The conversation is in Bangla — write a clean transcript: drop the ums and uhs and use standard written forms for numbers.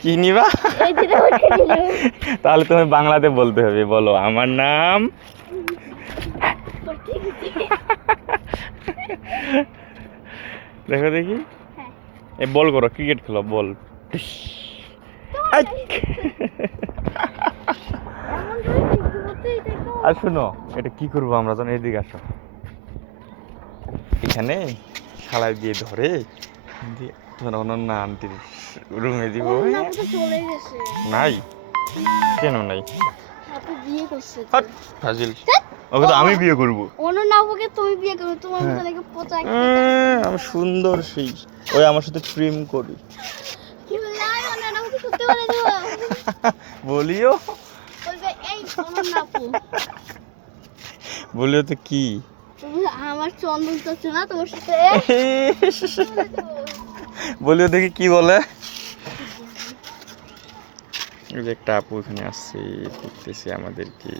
কি নিবা? তাহলে তুমি বাংলাতে বলতে হবে, বলো আমার নাম। দেখো দেখি, এই বল করো, ক্রিকেট খেলো, বল। আর শুনো, এটা কি করবো আমরা জানো, এদিকে আসো, এখানে শালায় দিয়ে ধরে দিয়ে তোমার অনন্যা আন্টির রুমে দিব। নাই? কেন নাই? হাট, ফাজিল। ওকে তো আমি বিয়ে করবো। তুমি বিয়ে করো, তোমার মতো নাকি পচা আমি সুন্দর সেই, ওই আমার সাথে প্রেম করি। কি বললা? অনন্যাকে সত্যি বলে দিব। বলিও, বলবে এই অনন্যা আপু, বলিও তো কি? তুমি আমার চন্দন চাচ্ছে না তোমার সাথে। বলিও দেখি কি বলে। এই যে একটা আপু এখানে আসছে, দেখতেছি আমাদেরকে।